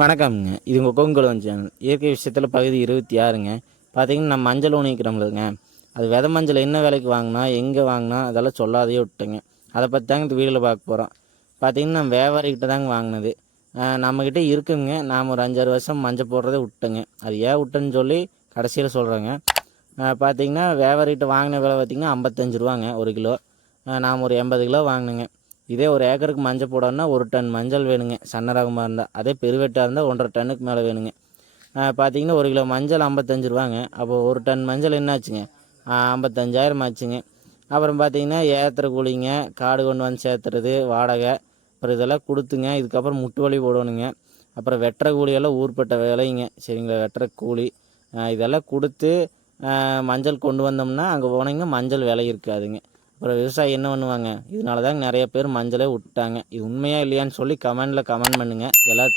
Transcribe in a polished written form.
வணக்கம்ங்க. இது உங்கள் கோங்குளம் சேனல். இயற்கை விஷயத்தில் பகுதி 26ங்க. பார்த்தீங்கன்னா, நம்ம மஞ்சள் ஊனிக்கிறோம்லங்க, அது விதை மஞ்சள் என்ன விலைக்கு வாங்கினா, எங்கே வாங்கினா அதெல்லாம் சொல்லாதையே விட்டேங்க. அதை பற்றி தாங்க இந்த வீடியோவில் பார்க்க போகிறோம். பார்த்தீங்கன்னா, நம்ம வியாபாரிகிட்ட தாங்க வாங்கினது. நம்மக்கிட்ட இருக்குங்க. நாம் ஒரு 5-6 வருஷம் மஞ்சள் போடுறதே விட்டேங்க. அது ஏன் விட்டேன்னு சொல்லி கடைசியில் சொல்கிறேங்க. பார்த்தீங்கன்னா, வியாபாரிகிட்ட வாங்கின விலை பார்த்திங்கன்னா 55 ரூபாங்க 1 கிலோ. நாம் ஒரு 80 கிலோ வாங்கினேங்க. இதே ஒரு ஏக்கருக்கு மஞ்சள் போடணும்னா 1 டன் மஞ்சள் வேணுங்க, சன்ன ரகமாக இருந்தால். அதே பெருவெட்டாக இருந்தால் 1.5 டன்னுக்கு மேலே வேணுங்க. பார்த்தீங்கன்னா 1 கிலோ மஞ்சள் 55 ரூபாங்க. அப்போ 1 டன் மஞ்சள் என்னாச்சுங்க, 55,000 ஆச்சுங்க. அப்புறம் பார்த்தீங்கன்னா ஏற்றுற கூலிங்க, காடு கொண்டு வந்து சேர்த்துறது, வாடகை, அப்புறம் இதெல்லாம் கொடுத்துங்க. இதுக்கப்புறம் முட்டு வலி போடணுங்க. அப்புறம் வெட்டுற கூலியெல்லாம் ஊர்பட்ட விலைங்க, சரிங்களா? வெட்டுற கூலி இதெல்லாம் கொடுத்து மஞ்சள் கொண்டு வந்தோம்னா அங்கே போனீங்கன்னா மஞ்சள் விலை இருக்காதுங்க. அப்புறம் விவசாயி என்ன பண்ணுவாங்க? இதனால தாங்க நிறைய பேர் மஞ்சளே விட்டாங்க. இது உண்மையா இல்லையான்னு சொல்லி கமெண்ட் பண்ணுங்கள். எல்லாம்